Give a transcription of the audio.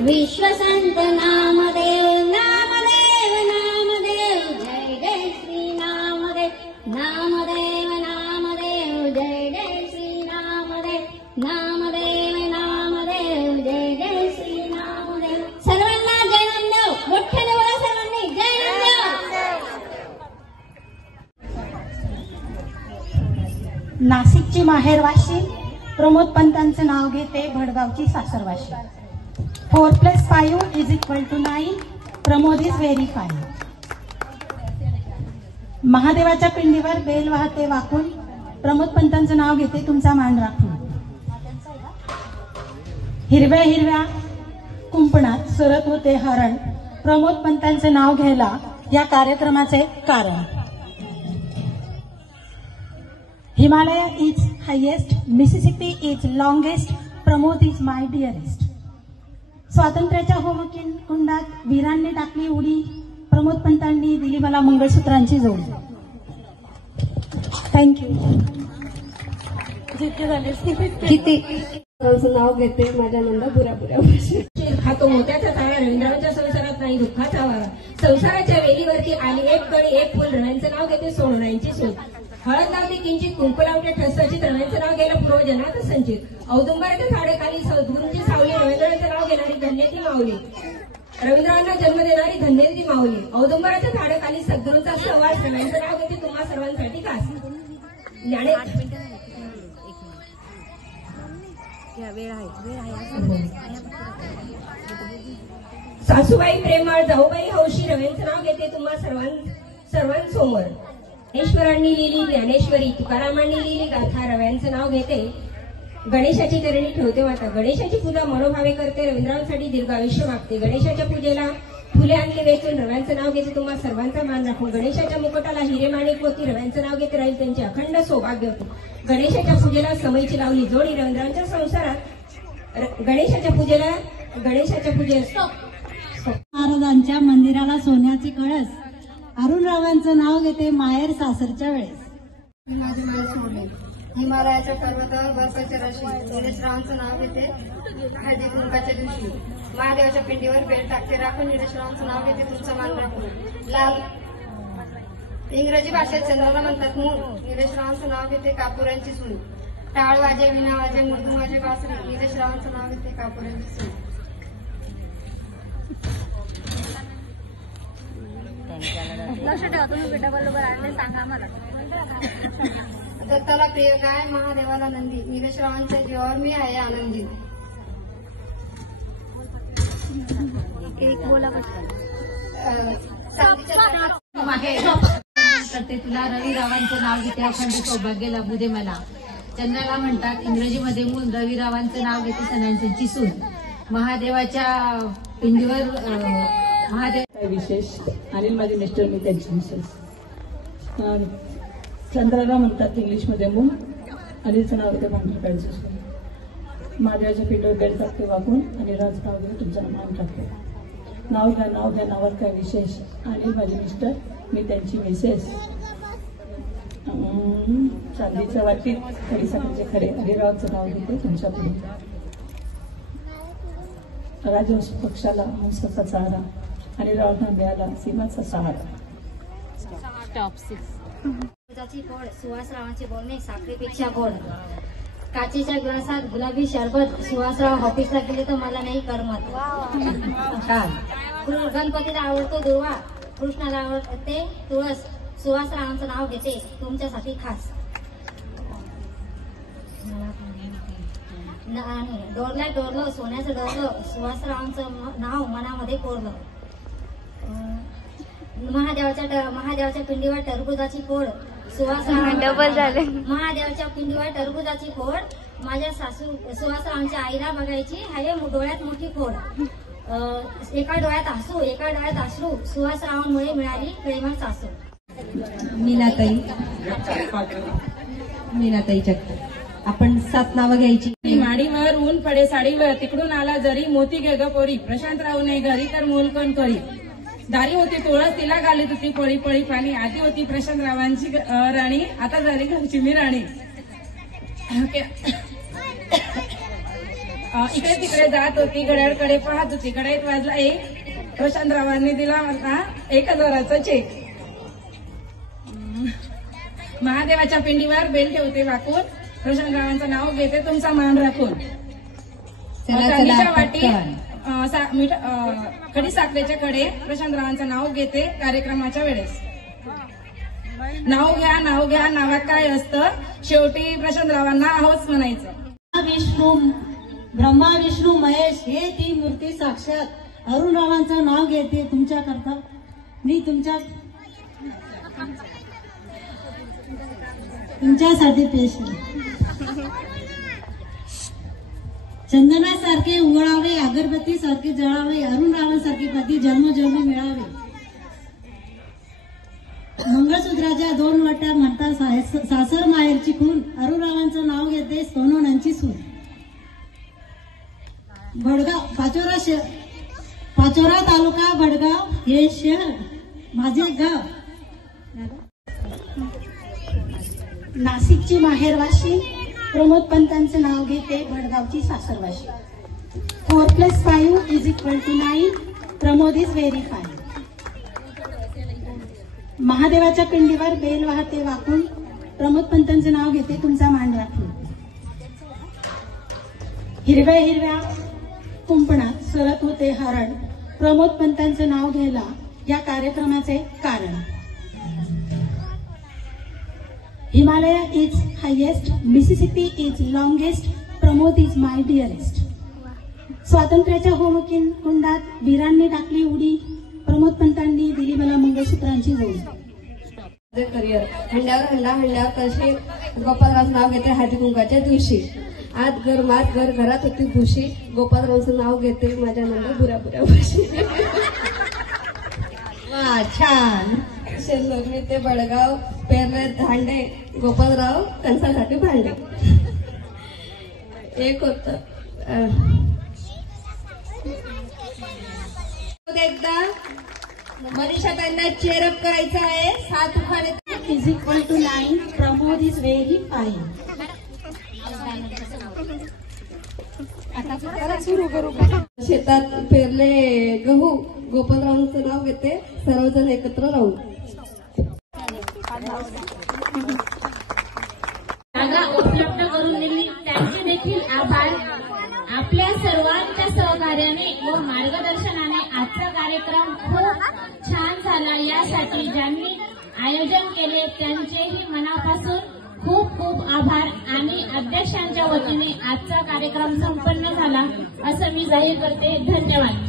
विश्वसंत नामदेव नामदेव नामदेव जय जय श्री नामदेव नामदेव नामदेव जय जय श्री नामदेव नामदेव नामदेव जय जय श्री नामदेव. सर्वांना जय नामदेव. मोठ्याने बोला सर्वांनी जय नामदेव. नाशिकची माहेरवाशी प्रमोद पंतांचे नाव घेते भडगावची सासरवाशी. 4+5 = 9. Pramod is very fine. महादेवाच्या पिंडीवर बेल वाहते वाकून प्रमोद पंतांचं नाव घेते तुमचा मान राखून. हिरव्या हिरव्या कुंपणात सरत होते हरण प्रमोद पंतांचे नाव घ्यायला या कार्यक्रमाचे कारण. Himalaya is highest, Mississippi is longest, Pramod is my dearest. स्वातंत्र्याच्या होमकुंडात वीरांनी टाकली उडी प्रमोद पंतांनी दिली मला मंगळसूत्रांची जोडी. थँक्यू. किती नाव घेते माझ्या नंदा बुराबुरा. हा तो मोत्याचा तारा रवींद्रांच्या संसारात नाही दुःखाचा वारा. संसाराच्या वेलीवरती आली एक कळी एक फुल रव्यांचं नाव घेते सोनरांची सूत. हळद लावते किंचित कुंकू लावते ठसठशीत रव्यांचं नाव गेलं पूर्वजनात संचित. औदुंबराच्या झाडेखाली सद्गुरूंची सावली रवींद्रांचं नाव घेणारी धन्य ती माऊली. रवींद्रांना जन्म देणारी धन्य ती माऊली. औदुंबराच्या झाडेखाली सद्गुरूंचा सहवास रव्यांचं नाव घेते तुम्हा सर्वांसाठी खास. सासूबाई प्रेमळ जाऊबाई हौशी रव्यांचं नाव घेते तुम्हा सर्वांसमोर. ईश्वरांनी लिहिली ज्ञानेश्वरी तुकारामांनी लिहिली गाथा रव्यांचं नाव घेते. गणेशाची चरणी ठेवते माता. गणेशाची पूजा मनोभावे करते रवींद्रांसाठी दीर्घ आयुष्य मागते. गणेशाच्या पूजेला फुले आणली वेचून रव्यांचं नाव घेते तुम्हा सर्वांचा मान राखून. गणेशाच्या मुकुटाला हिरे माणिक मोती रव्यांचं नाव घेते राहील त्यांचे अखंड सौभाग्य होते. गणेशाच्या पूजेला समईची लावली जोडी रवींद्रांच्या संसारात. गणेशाच्या पूजेला महाराजांच्या मंदिराला सोन्याचे कळस अरुणरावांचं नाव घेते माहेर सासरच्या वेळेस. हिमालयाच्या पर्वतावर बर्फाच्या राशी निलेशरावांचं नाव घेते हळदी कुंकाच्या दिवशी. महादेवाच्या पिंडीवर बेल टाकते राखून निलेशरावांचं नाव घेते तुमचं मान राखून. लाल इंग्रजी भाषेत चंद्राला म्हणतात मूळ. निलेशरावांचं नाव घेते कापुरांची सून. टाळ वाजे विना वाजे मृदू वाजे बासरी निलेशरावांचं नाव घेते कापुरांची सून. लक्ष ठेवा तुम्ही बेटा बरोबर आणले सांगा मला. दत्ताला प्रिय गाय महादेवाला नंदी निलेशरावांच्या जीवावर मी आहे आनंदी. एक बोला करते तुला रविरावांचं नाव घेते अखंड सौभाग्य लाभू दे मला. चंद्राला म्हणतात इंग्रजीमध्ये मूल. रविरावांचं नाव घेते सणांची सून. महादेवाच्या पिंडीवर महादेव विशेष आणि माझे मिस्टर मी त्यांची मिसेस. चंद्राला म्हणतात इंग्लिशमध्ये मूल. अनिलचं नाव होते भांडरकाळीचं सून. महादेवाच्या पिंडीवर बेल टाकते वाकून आणि राज नाव घेऊन तुमचा मान टाकते. नाव घ्या नावात काय विशेष. आणि माझे मिस्टर मी त्यांची मिसेस. चांदीच्या वाटीत खडीसाखरेचे खडे हरिरावांचं नाव घेते तुमच्या पुढे. राजवंश पक्षाला हंसाचा चारा आणि रावणा मिळाला सीमाचा सहारा. स्टॉप 6. दुधाची फोड सुहासरावांचे बोलणे साखरेपेक्षा गोड. काचेच्या ग्लासात गुलाबी शरबत सुहासराव ऑफिसला गेले तर मला नाही करमत. गणपतीला आवडतो दुर्वा कृष्णाला आवडते तुळस. सुहासरावांचं नाव घेते तुमच्यासाठी खास. डोरल्या डोरलं सोन्याचं डोरलं सुहासरावांचं नाव मनामध्ये कोरलं. महादेवाच्या पिंडीवर टरबुजाची फोड सुहासराव डबल झाले. महादेवाच्या पिंडीवर टरबुजाची फोड माझ्या सासू सुहासरावांच्या आईला बघायची हाय डोळ्यात मोठी फोड. एका डोळ्यात हसू एका डोळ्यात अश्रू सुहासरावांमुळे मिळाली प्रेमळ सासू. मीनाताई जगताप. आपण 7 नावं घ्यायची. माडीवर ऊन पडे साडीवर तिकडून आला जरी मोती घे ग पोरी. प्रशांत राहू नये घरी तर मूल कोण करी. दारी होती तुळस तिला घालीत होती पळी पळी पाणी. आधी होती प्रशांत रावांची राणी आता झाली घरची मी राणी. इकडे तिकडे जात होती, घड्याळकडे पाहत होती. घड्याळीत वाजला 1. प्रशांतरावांनी दिला मला 1000चा चेक. महादेवाच्या पिंडीवर बेल ठेवते वाकून, प्रशांतरावांचं नाव घेते तुमचा मान राखून. चांदीच्या वाटी खडी साखरेचे कडे, प्रशांतरावांचं नाव घेते कार्यक्रमाच्या वेळेस. नाव घ्या नाव घ्या, नावात काय असतं, शेवटी प्रशांतरावांना आहोच म्हणायचं. ब्रह्मा विष्णू महेश हे 3 मूर्ती साक्षात अरुणरावांचं नाव घेते तुमच्याकरता. मी तुमच्यासाठी पेश आहे. चंदनासारखे उघडावे, अगरबत्ती सारखे जळावे, अरुणरावांसारखे पती जन्मोजन्मी मिळावे. मंगळसूत्राच्या 2 वाट्या म्हणतात सासर माहेरची खून, अरुणरावांचं नाव घेते सोनवणांची सून. भडगाव पाचोरा तालुका भडगाव हे शहर माझे गाव. नाशिकची माहेरवाशी, प्रमोद पंतांचं नाव घेते भडगावची सासरवाशी. 4+5 = 9. Pramod is very fine. महादेवाच्या पिंडीवर बेल वाहते वाकून, प्रमोद पंतांचं नाव घेते तुमचा मान राखून. हिरव्या हिरव्या कुंपणात सरत होते हरण, प्रमोद पंतांचं नाव घ्यायला या कार्यक्रमाचे कारण. Himalaya is highest, Mississippi is longest, Pramod is my dearest. स्वातंत्र्याच्या होमकुंडात वीरांनी टाकली उडी, प्रमोद पंतांनी दिली मला मंगळसूत्रांची जोडी. करिअर हंड्यावर कसे गोपालरावचं नाव घेते हळदी कुंकाच्या दिवशी. आत घर मात घर, घरात होती खुशी, गोपालरावचं नाव घेते माझ्या नंतर बुऱ्या खुशी. वा छान. शेंदोरणी ते बडगाव, पेरले धांडे, गोपालराव कंसासाठी भांडे. एक होत एकदा मनीषा त्यांना चेअरअप करायचं आहे. 7 उखाणे = 9. Pramod is very fine. शेतात पेरले गहू, गोपालरावांचं नाव घेते सर्वजण एकत्र राहू. जागा उपलब्ध करून दिली त्यांचे देखील आभार. आपल्या सर्वांच्या सहकार्याने व मार्गदर्शनाने आजचा कार्यक्रम खूप छान झाला. यासाठी ज्यांनी आयोजन केले त्यांचेही मनापासून खूप खूप आभार. आणि अध्यक्षांच्या वतीने आजचा कार्यक्रम संपन्न झाला असं मी जाहीर करते. धन्यवाद.